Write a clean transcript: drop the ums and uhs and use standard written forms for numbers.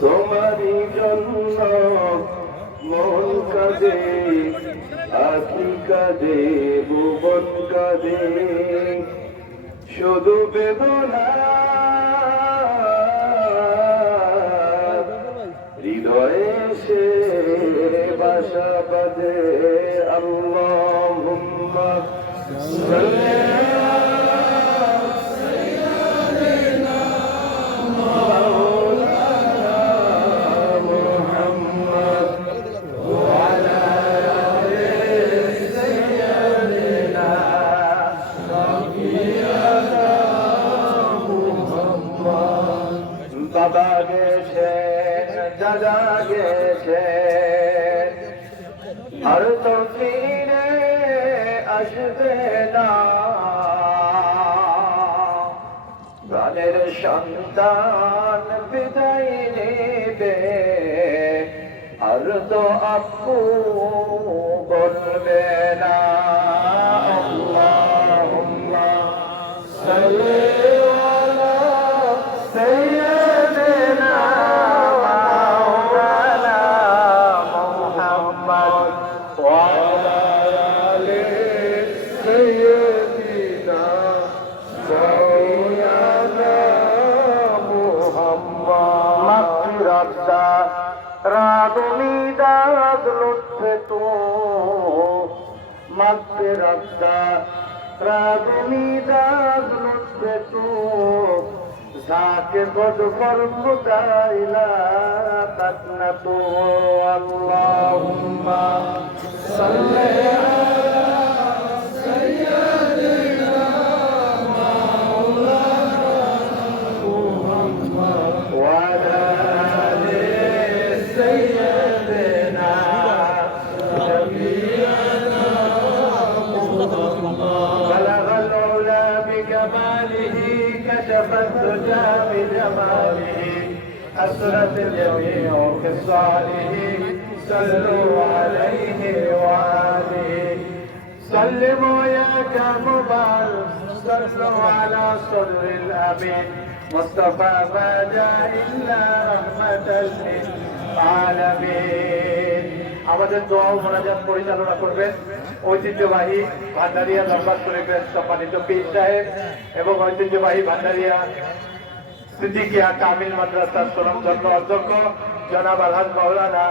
তোমারই জন্য মন কাঁদে, আখি কাঁদে, ভুবন কাঁদে, শুধু বেদনা হৃদয়ে সে বাসা বাঁধে। আল্লাহুম্মা সাল্লি বাবা গেছেন, দাদা গেছেন, আর তো ফিরে আসবে না। প্রাণের সন্তান বিদায় নেবে, আর তো আপু বলবে না। আল্লাহুম্মা সাল্লি رب میداد لطف تو مغفرت رب میداد لطف تو ذاك خود فرمود الى تکنتو اللهم صل كشف الدجى بجماله أسرت الجميع خصاله صلوا عليه وآله سلموا يا كمبال صلوا على صدر الأمين مصطفى ما جاء إلا رحمة للعالمين আমাদের দোয়া ও মোনাজাত পরিচালনা করবেন ঐতিহ্যবাহী ভান্ডারিয়া দরবার শরীফের সম্মানিত পীর সাহেব এবং ঐতিহ্যবাহী ভান্ডারিয়া সিদ্দিকিয়া কামিল মাদ্রাসার সুনামধন্য অধ্যক্ষ জনাব আলহাজ মাওলানা